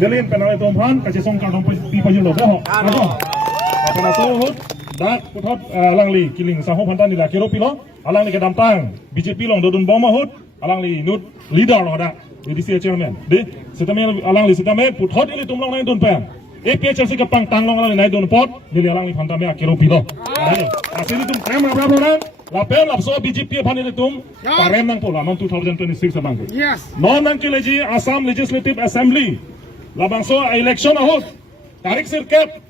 Delin penalai tumpan kasih songkar dompet pi pajul loh. Apa nato dak putot alang li kiling saho pantan di lakiro pilo alang li ke damtang BJP long dodun boma hut alang li nut leader loh dak di DCA chairman de setame alang li setame putot ini tumlong nai dun pen APHC ke pang tang long alang li nai dun pot di alang li pantan me akiro pilo asli tum krem apa orang lapel lapso BJP pan ini tum parem nang pola non 2026 abang non nang kileji Assam Legislative Assembly labang so election ahut tarik sirket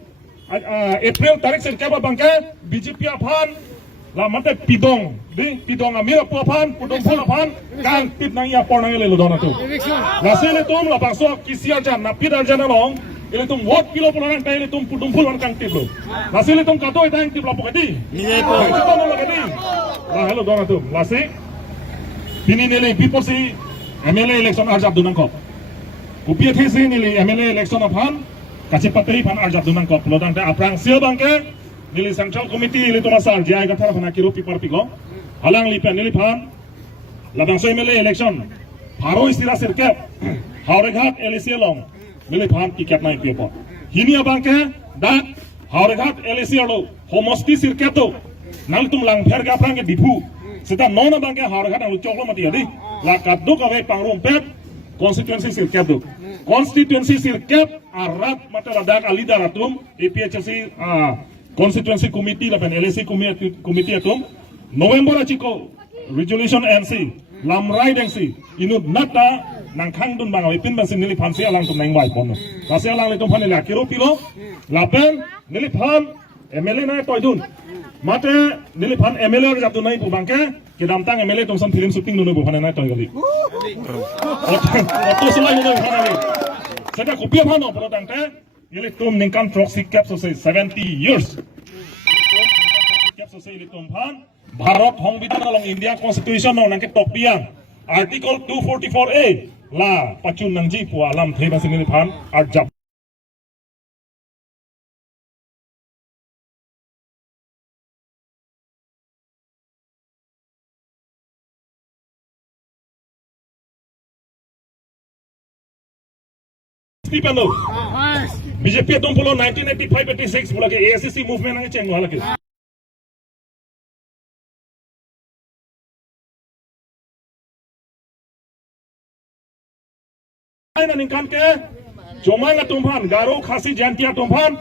April tarik sirkap bangka BJP apaan lah mata pidong di pidong amir apaan pudong pun apaan kan tip nang ya por nang lelo dona tu nasile tum lah bangso kisian jan napid aja nalong ile tum vote kilo pulang tay ile tum pudong pun kan tip lo nasile tum kato itang tip lapok edi lah hello dona tu lasi pini nile people si MLA election arjab dunang kop kupiat hesi nile MLA election apaan kasih patri pan arjab dunang kop lo dante aprang sia bangke nili central committee nili tumasal jai gathara phana kiru pipar piko halang li pan nili pan labang so MLA election pharo istira sirkep haureghat LC long nili pan tiket nai pipo hini bangke dak haureghat LC lo homosti sirkep to nal tum lang pher ga prang ke dipu seta nona bangke haureghat ang choklo mati adi la kaduk ave pangrum pet constituency sirkep do constituency sirkep arat mata radak alida ratum APHC constituency committee lapan LC committee atum November achiko resolution NC lamrai dengsi inut nata nang khangdun bang ipin ban sinili phansi alang tum nang wai pon kasi alang le tum phane la kiro pilo lapen nili phan MLA na toidun mate nili phan MLA jatu nai pu bangke kedam tang MLA tum sam film shooting nu bu phane na toigali oto sulai nu phane Saya kopi apa no produk teh, ini tum ningkan proxy cap selesai 70 years. Cap selesai ini tum pan, Bharat Hong Bidan along India Constitution no nangke topian, Article 244A lah pacun nangji pu alam thai basin ini pan arjab. BJP तुम बोलो 1985-86 बोला कि ASC movement आगे change हुआ लगे ना निकाल के जोमांगा तुम्हान गारो खासी जानतिया तुम्हान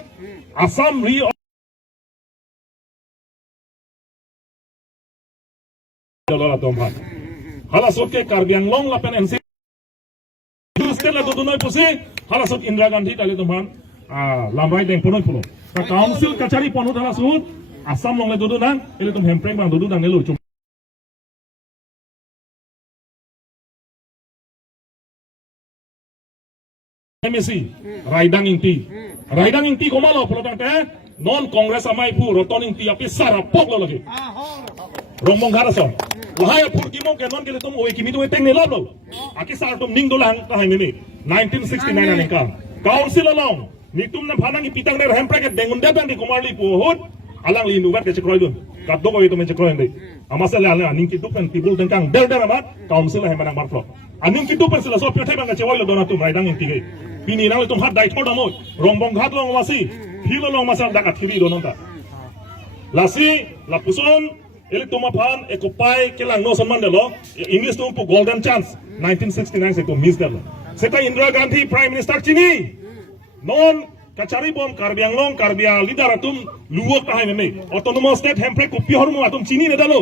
असम री डॉलर तुम्हान हाला सोच के Karbi Anglong लापेन MC Setelah dudunai pusi, halasut Indira Gandhi kali teman, lambai deng punoi pulo. Ka council kacari ponu halasut, Assam long le dudunan, ele tum hempreng bang dudunan elu cuma. MSC, Raidang Inti komalo pulo tante, non Kongres amai pu roton Inti api sarapok lo lagi. Rombong harason. Wahai purkimo ke non ke tum oi kimi tu eteng nelab lo. Aki sar tum ning dolang tahan ini 1969 aneka. Council along nitum na phanang pitang der hempre ke dengun debang di kumarli pohut alang li nubat ke cekroi dun. Kaddo ko itu mencekroi ndi. Amasale ala aning kitu pen tibul tengkang der amat council he manang marflo. Aning kitu pen sila so pyothai bang ke chewoi lo donatum raidang inti ge. Pini nang tum hat dai thoda mo rombong ghat long masi hilo long masal dakat thibi dononta. Lasi lapuson Ele toma pan ekopai kelang no samman delo English tum pu golden chance 1969 se to miss delo seta Indira Gandhi prime minister chini non kachari bom karbianglong karbia leader atum luok tahay meme autonomous state hempre kopi hormo atum chini ne dalo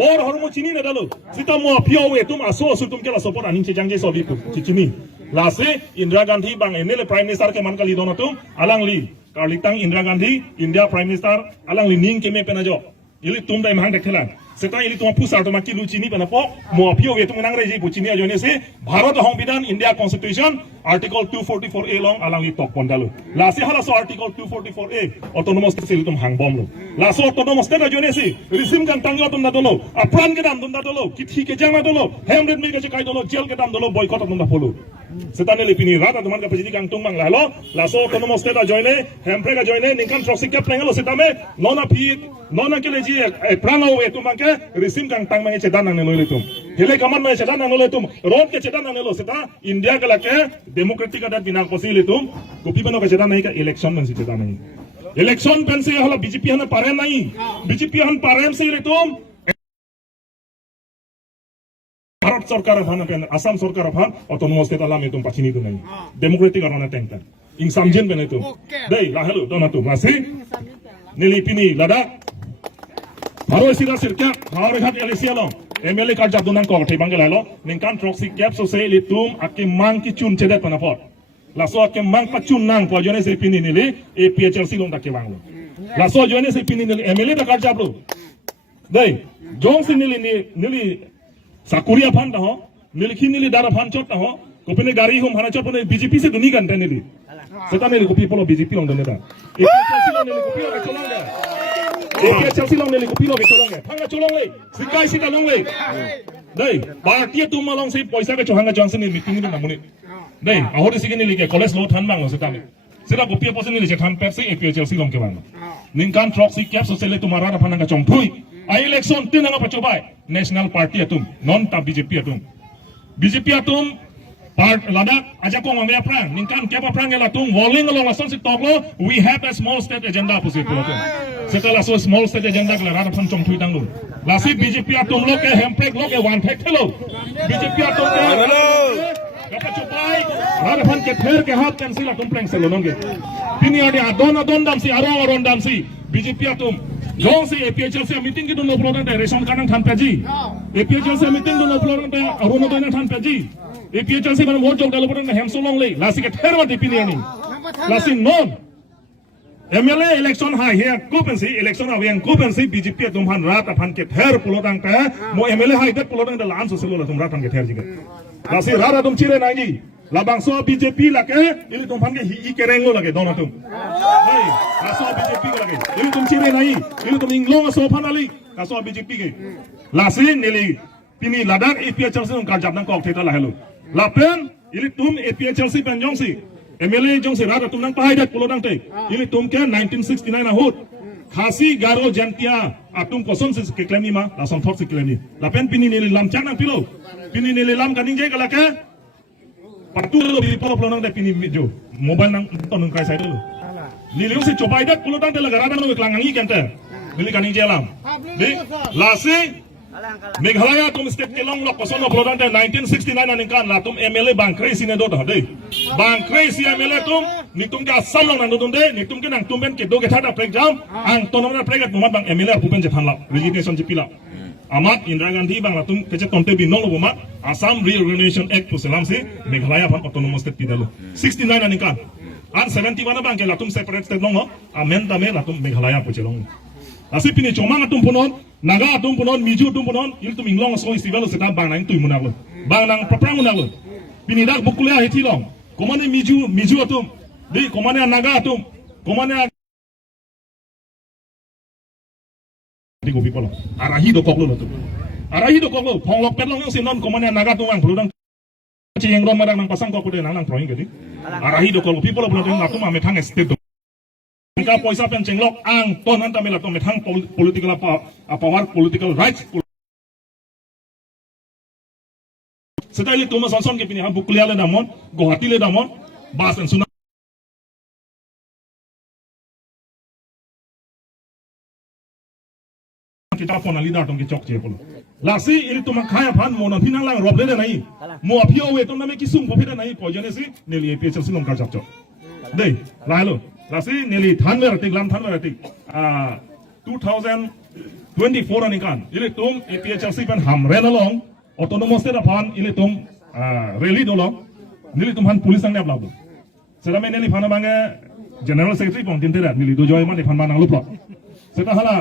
bor hormo chini ne dalo sita mo pio we tum aso tum kela support aning chejangje sobi chini lase Indira Gandhi bang enele prime minister ke man kali dono tum alang li karlitang Indira Gandhi India prime minister alang li ning ke me penajo Ili tum dai mahang dekhelan seta ili tuma pusar tuma kilu chini panapo mo apio ge tum nang reji pu chini ajone se Bharat Hong Bidan India Constitution Article 244A long alang li tok pondalo lasi hala so Article 244A autonomous state tum hang bom lo laso autonomous state ajone se resim kan tangyo tum na dolo apran ke dam tum na dolo kithi ke jama dolo hemred me ke kai dolo jail ke dam dolo boycott tum na polo seta ne lipini rata tuman ka pajidi kang tung mang lalo laso autonomous state ajone hempre ka joine ninkan proxy cap plengalo seta me nona phi nona ke leji prano we tum ke resim kang tang mange chedan nang ne loi tum hele kaman mai setan nang le tum rom ke setan nang lo seta India ke lake democratic adat binak posi le tum kopi bano ke setan nahi ka election man si setan nahi election pen se hala BJP hana pare nahi BJP han pare se le tum Bharat Sarkar bhan pen Assam Sarkar bhan autonomous state alam tum pachini tu nahi democratic arona tengta ing samjen ben itu dei la hello dona tu masih nili pini lada Haro sida sirkya haro hat Alicia long MLA card jab dunan ko thai bangal halo ningkan proxy cap so se litum ake mang ki chun chedet panapot laso ake mang pa chun nang po jone se pini nili APHLC long takke banglo laso jone se pini nili MLA da card jab lo dei jong se nili sakuria phan ta ho nili khin nili dara phan chot ta ho kopine gari hum hana chot pone BJP se duni kan nili seta nili kopi polo BJP long doneta APHLC long nili kopi lo cholanga APHLC long nili kopi lo cholanga phanga cholong le sikai sita long le dei party tu malong se paisa ke chohanga johnson ni meeting ni namuni dei ahori sige nili ke college lo than mang lo seta ni seta kopi posen nili se than pep se APHLC long ke bang ningkan proxy cap so sele tumara na phanga chong thui ai election tinanga pachobai national party atum non ta BJP atum part Ladakh aja ko mamaya prang ningkan kepa prang ela tung walling along lason si toklo we have a small state agenda pusi ko setelah so small state agenda kala rada phan chong thui tanglu lasi BJP atum lo ke hemprek lo ke one thek thelo BJP atum ke kapa chupai rada phan ke ther ke hat cancel atum prang selo nonge pini ade adon dam si aron dam si BJP atum Jong si APHLC meeting kita no problem deh ration kanang than peji APHLC meeting no problem deh arono deh than peji APHLC mana vote jog dalam problem hem solong le lasi ke therma dipilih ni lasi non MLA election hai here kupensi election awiang kupensi BJP tumhan rat aphan ke ther pulotang te mo MLA hai det pulotang de lan so selo tum rat aphan ke ther jiga lasi rara tum chire nai labang so BJP lake ini tumhan ke hi kereng lo lage dono tum hey laso BJP ke lage ini tum chire nai ini tum inglong so phanali laso BJP ke lasi nili pini Ladakh APHLC tum kar jabnang kok theta lahelo lapen ini tum APHLC pen jongsi MLA jongsi rara tum nang pahai det pulotang te ini tum ke 1969 ahut khasi garo jantia atum koson se ke klemi ma lason thok se klemi lapen pini nili lam chak nang pilo pini nili lam kaning je kalake patu lo bi polo nang de pini jo mobile nang tonung kai sai lo niliu se cobai det pulotang te lagarada no klangangi kente nili kaning je lam de lasi Meghalaya tum state kelong lo koson lo pulotang te 1969 aning kan la tum MLA bangkrei sine do de bangkrei si MLA tum ni tum ka salong nang tum de ni tum ke nang tum ben ke do ke thada plek jam ang tonom na plek bumat bang MLA pupen je thanla resignation je pila amat Indira Gandhi bang la tum ke je tonte bi nong lo bumat Assam Reorganization Act puselam si Meghalaya pan autonomous state pidalo 69 aning kan an 71 bang ke la tum separate state nong no amen tame la tum Meghalaya puchelong Nasi pini comang atum punon, naga atum punon, miju atum punon, il tum inglong so istival setan bang nang tui munalo, bang nang perang munalo. Pini dak bukulia heti long, komane miju atum, di komane naga atum, komane di kopi polo, arahi do koklo atum, arahi do koklo, ponglok petlong yang sinon komane naga atum ang peludang, cing ron madang nang pasang koklo de nang proing gadi, arahi do koklo, people peludang atum ame thang estate. Ka poisa pen cenglok ang ton anta mela to methang political power political rights setali Thomas Johnson ke pini ham bukulia le damon Guwahati le damon bas en suna kita pon ali da tong ke chok che polo lasi iri to makhaya phan mon phinang lang rob le nai mo apio we to na me kisum phophe nai ko jene si neli APHLC long kar chap chok dei lailo lasi neli thanwer atik lam thanwer atik 2024 ani kan ile tum APHLC pan hamren along autonomous state pan ile tum rally dolong nili tum han police ang ne ablabo sera me neli phana bange general secretary pon tin tera nili do joy man phan manang luplot seta hala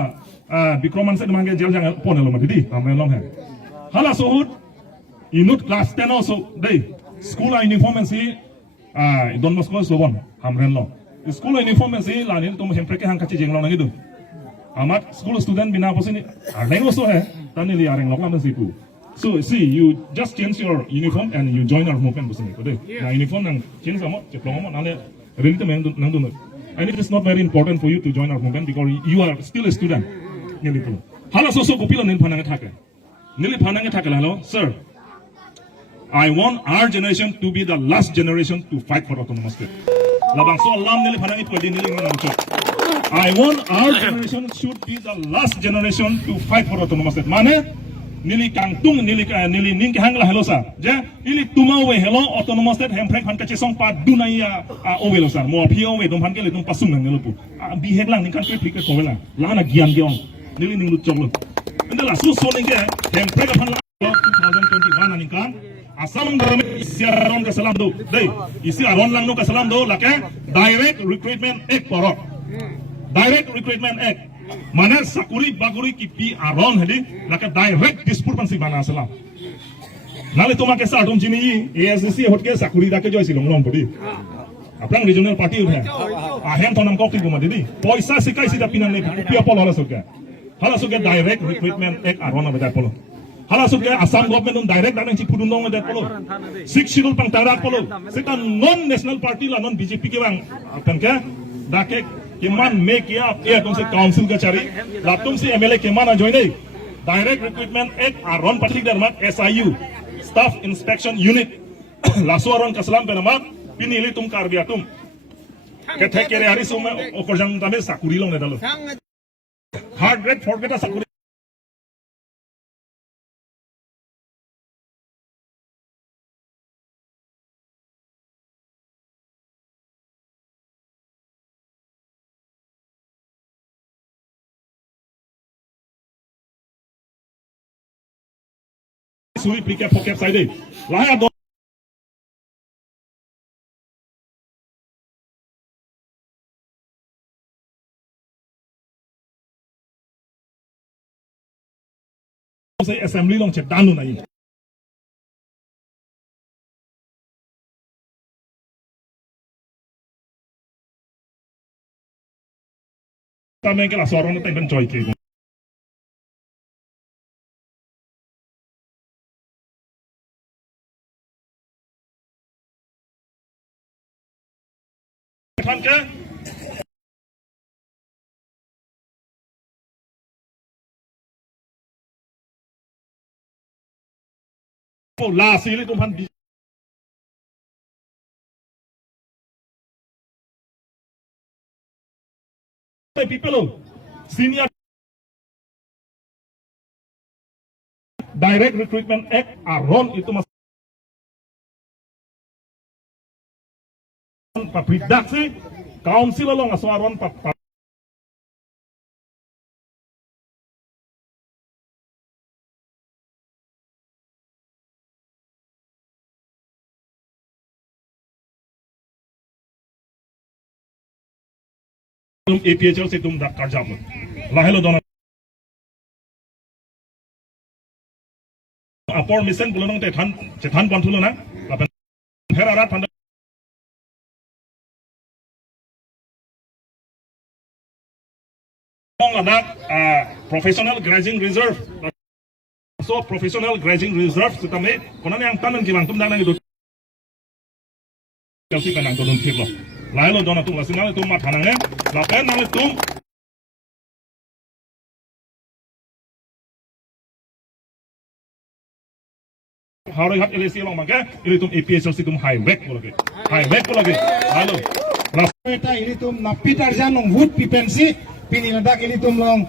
Bikroman se mange jel jang pon lo mati hamren long he hala sohut inut class 10 also dei school uniform si Don Bosco Sobon hamren long school uniform si lanin tum hempreke hang kachi jenglong nang itu amat school student bina posini areng also hai tani li areng lokam siku so see you just change your uniform and you join our movement posini kode na uniform nang change samo ceplong mo nale really nang dun and it is not very important for you to join our movement because you are still a student nili pulo hala so kopilo nen phanang thake nili phanange thakala hello sir I want our generation to be the last generation to fight for autonomous state labang so lam nili phanange pwede nili ngam I want our generation should be the last generation to fight for autonomous state mane nili kangtung nili ning hangla hello sir je nili tumawe hello autonomous state hemprek phan kache song pa dunaya ovelo sir mo phio we dum phan ke le dum pasung nang ngelo pu bi heklang ning kan pe phik ko wela lana gian geong nili ning lu chong lu ende la su so ning ke hemprek phan 2021 aning kan asam daram isiaron ka salam do dei isi aron lang no ka salam do lake direct recruitment act poro direct recruitment act mana sakuri baguri ki pi aron hedi laka direct dispute pansi bana asala nale tomake sa atom jini ASC hotke sakuri dake joy silong long podi aplang regional party uthe ahem tonam kok ti buma didi paisa sikai sida pinan ne pia pol hala suke direct recruitment act aron abada polo hala suke assam government direct danang chi pudun dong abada polo six schedule pang tarak polo sita non national party la non BJP ke bang akan ke dake किमान में किया ये तुमसे council का चारी लाभ तुमसे MLA किमान join नहीं डायरेक्ट रिक्रूटमेंट एक आरोन पट्टी दरमात SIU स्टाफ इंस्पेक्शन यूनिट लासो आरोन कसलाम पे नमात पिनीली तुम कर दिया तुम कहते के रे हरी सो में ओकोजंग तमे साकुरी लोग ने डालो hard rate forget Sakuri Suri pickup pocket side lahaya do se assembly long chetan nu nahi tamen ke la soron ta ben joy ke के ला सिली तुम हन people senior direct recruitment act aron itu mas redaksi council along aswaron तुम APHL से तुम कर जाओ लाहेलो दोनों अपॉर mission बुलानों ते थान पंथुलो ना अपन फिर आरा थान ada professional grazing reserve so professional grazing reserve kita me konan yang tanan ki bang tum dang itu kasi kanang don thik lo lai lo don tum lasinal tum ma thanang ne la pen nang tum haroi hat LC long maka ini tum APHL si tum high back ko lagi halo Ini tum napitar janong wood pipensi piniladak ini tum long